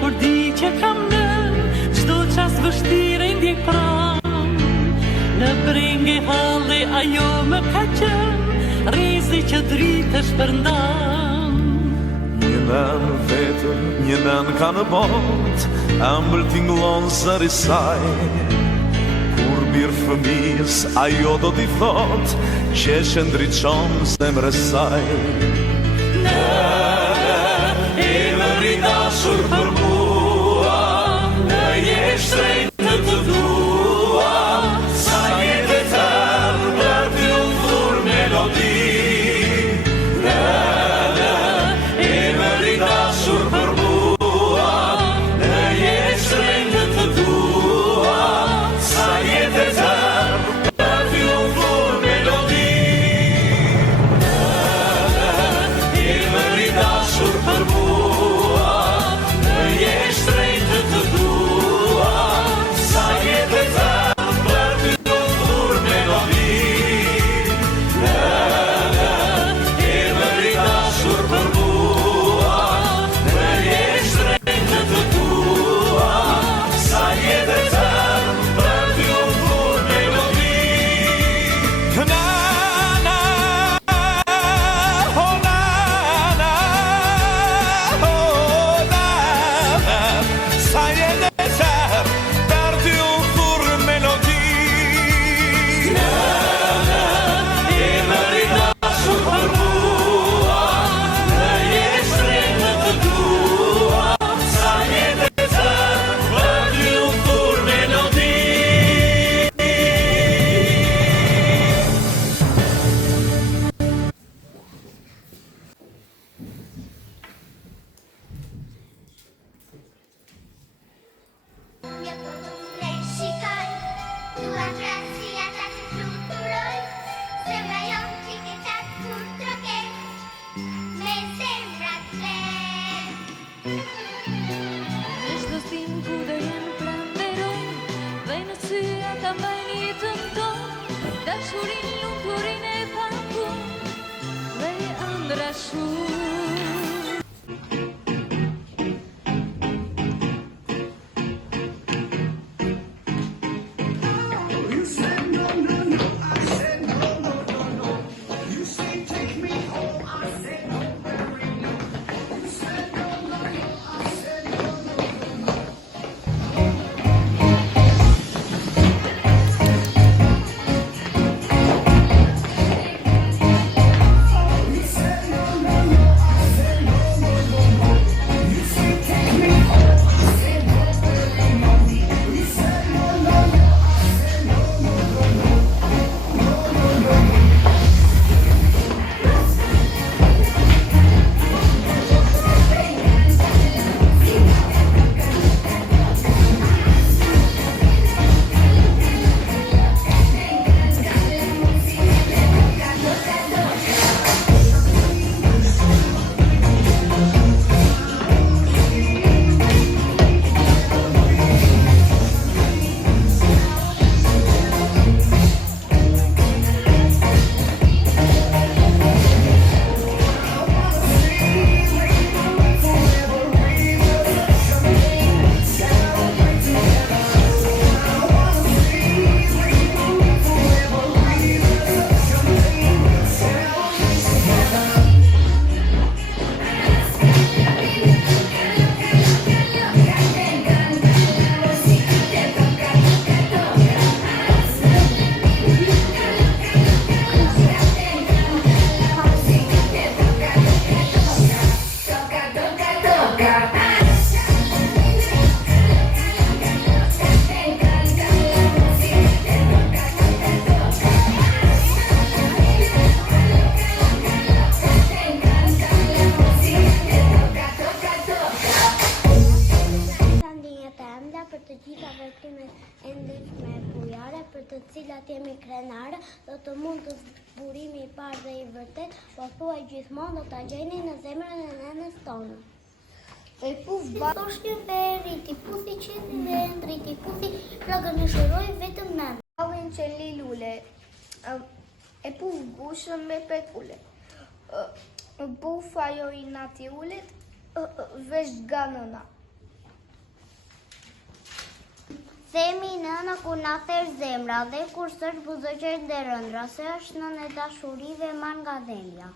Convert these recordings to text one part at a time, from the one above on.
kur di që kam dëm, çdo qas vështirë ndjek pran. Në brengë halli ajo më ka qenë, rrezi që dritesh përndan. Një nan vetëm, një nan ka në bot, ëmbël tingëllon zëri saj. Kur birë fëmijës, ajo do t'i thot, që shëndriçon zemrës saj. Dashur për mua, në jesh shtrenjtë të dua, sa jetë e tërë për t'ju dhur melodi. Emëri dashur për mua, në jesh shtrenjtë të dua, sa jetë e tërë për t'ju dhur melodi. Emëri dashur për mua, të cilat jemi krenare, do të mund të burimi I parë dhe I vërtet, po thuaj gjithmonë do ta gjeni në zemrën e nënës tonë. E puf bashkën dhe rriti puthi qenë dhe ndriti puthi, plagën e shëroj vetëm nënë. Kallin që li lule, e puf gushën me pekule, puf ajo I nati ullet, vesh ganëna. themi nëna ku na therr zemra dhe kur s'është buzëqer dhe rëndra, se është nën e dashurive man nga dhelja.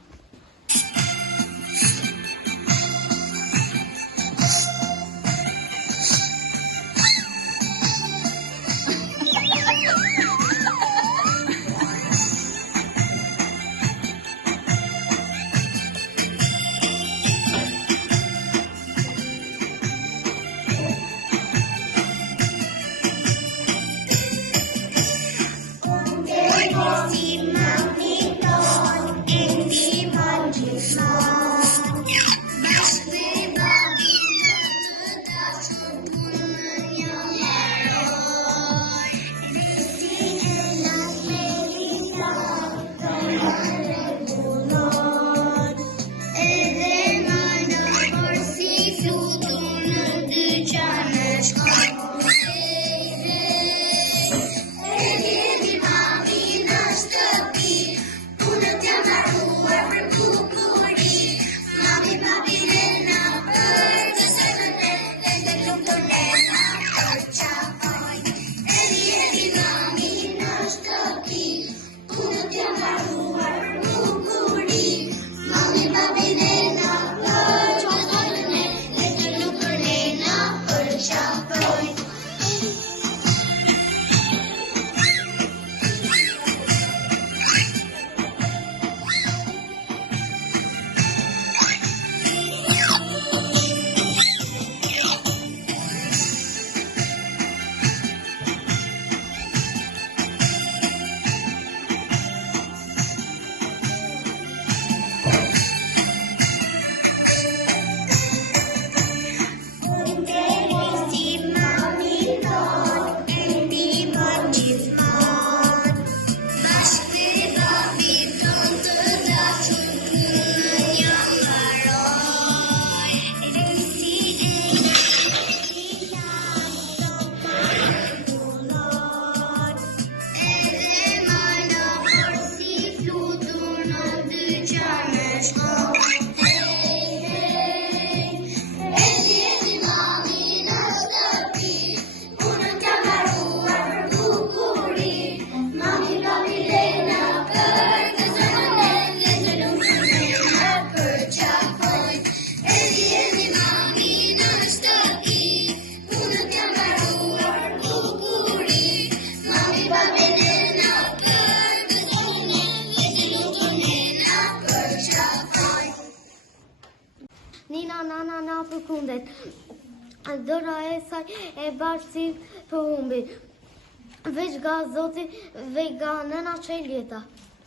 Nina përkundet, dëra e saj e bashkë për humbit, veç ga zoti dhe ga nëna qeljeta.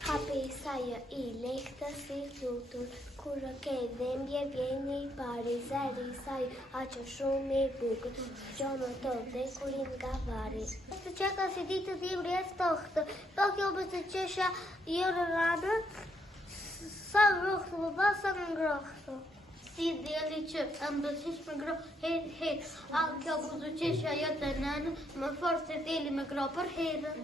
Hapi i saj i lehtë si flutur, kur ke dhembje vjen i pari, zeri i saj aqë shumë i bukur, gjonë të vdekurin nga vari. Të qeka si ditë dhimri e ftohtë, pa kjo bëtë qesha jërë radë, sa ngrohtë vë basa në ngrohtë. Si djeli që ambësish me gro, a kjo buzuqeshja jote nënë, më forë se djeli me gro për herën.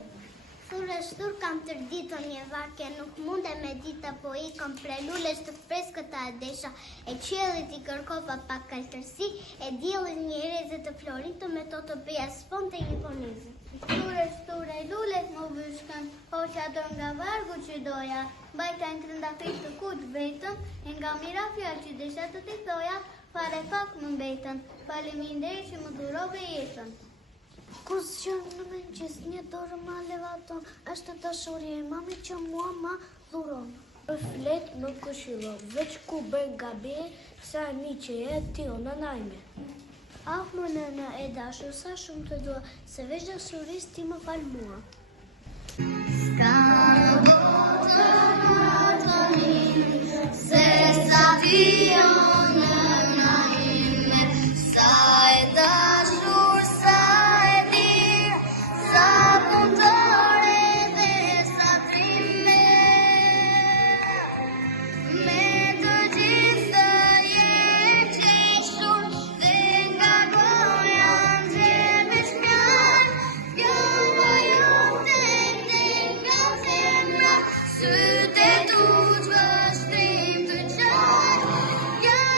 Shtur kam tërditën një vake, nuk munde me dita, po i kam prelulesh të freskëta e desha, e qelit i kërkova pak kaltërsi, e djelin një ereze të floritë me to të beja sponte një ponizë. Shture, lulet më vyshkën, hoqa do nga vargu që doja, bajta në trëndafit të kutë vetëm, e nga mira fjallë që desha të t'i thoja, fare pak më mbetën, faleminderit që më durove jetën. Kus që në mëngjes një dorë ma levaton, është dashuri e mami që mua ma dhuron. Për flet më këshillo, veç ku bën gabe, sa një që e ti o në najme. Ah, më nëna e dashur, sa shumë të dua, se veç dashuris ti më fal mua. Ska botën atonin, se sa ti Sytë e tu të vështim të gjatë,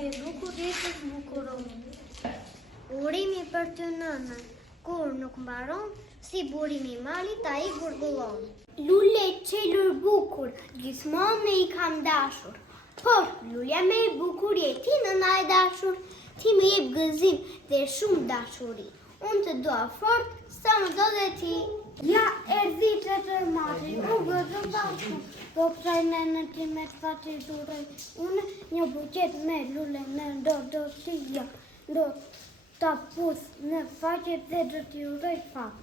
e bukur jetës bukuron. Urimi për ty nëna, kur nuk mbaron, si burimi i malit ai gurgullon. Lule qelur bukur, gjithmonë i kam dashur, por lulja me i bukur je ti nëna e dashur, ti më jep gëzim dhe shumë dashuri. Unë të dua fort, sa më do dhe ti. Ja, erdhi që të mati, u gëzëm bashku, do pësaj në ti me të fati durej. Unë një buqet me lule në do si ja, do ta puth në faqet dhe do t'i urej fat.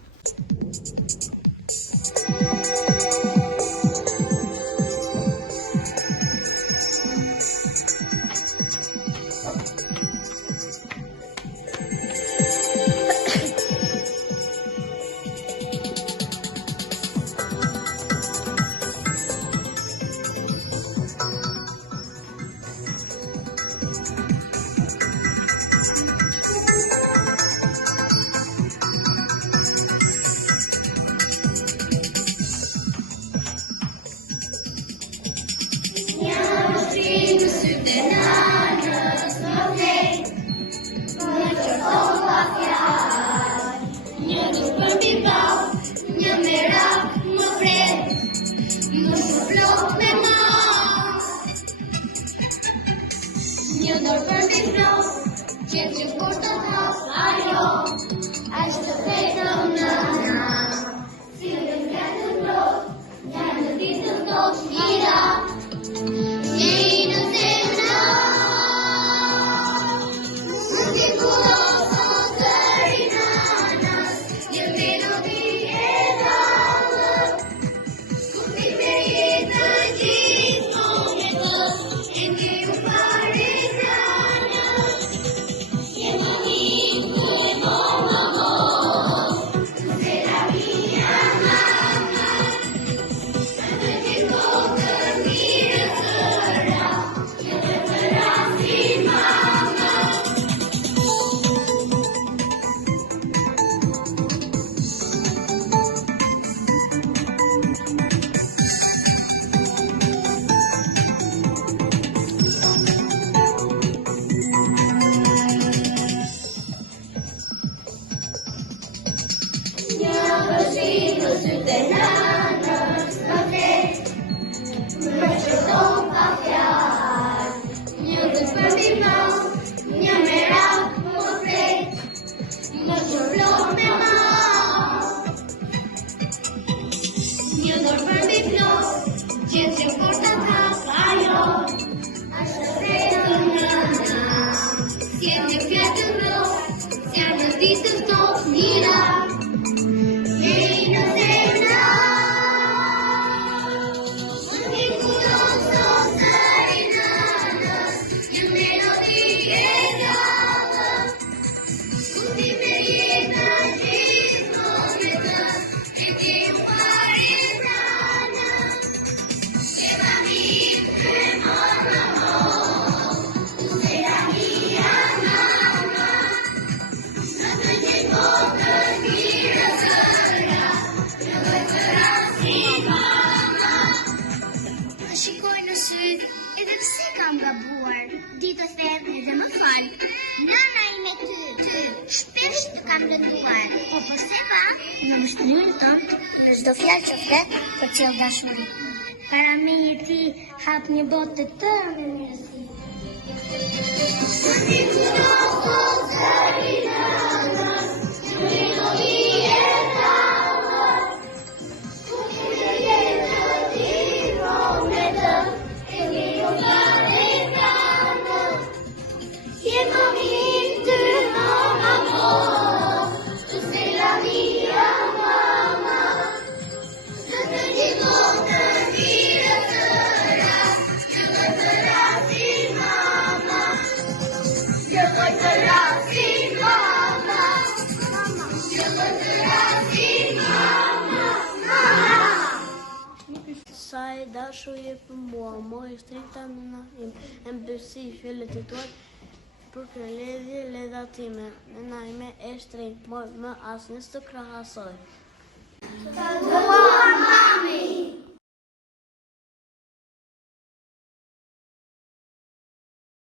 Çdo fjalë që flet për qell dashuri. Para me i ti hap një botë të me mirësi. Sa e dashur je për mua, moj strikta nëna im, e mbërsi fjalët e tua për përledhje ledha time, nëna ime e shtrenjtë, moj më asnjë të krahasoj.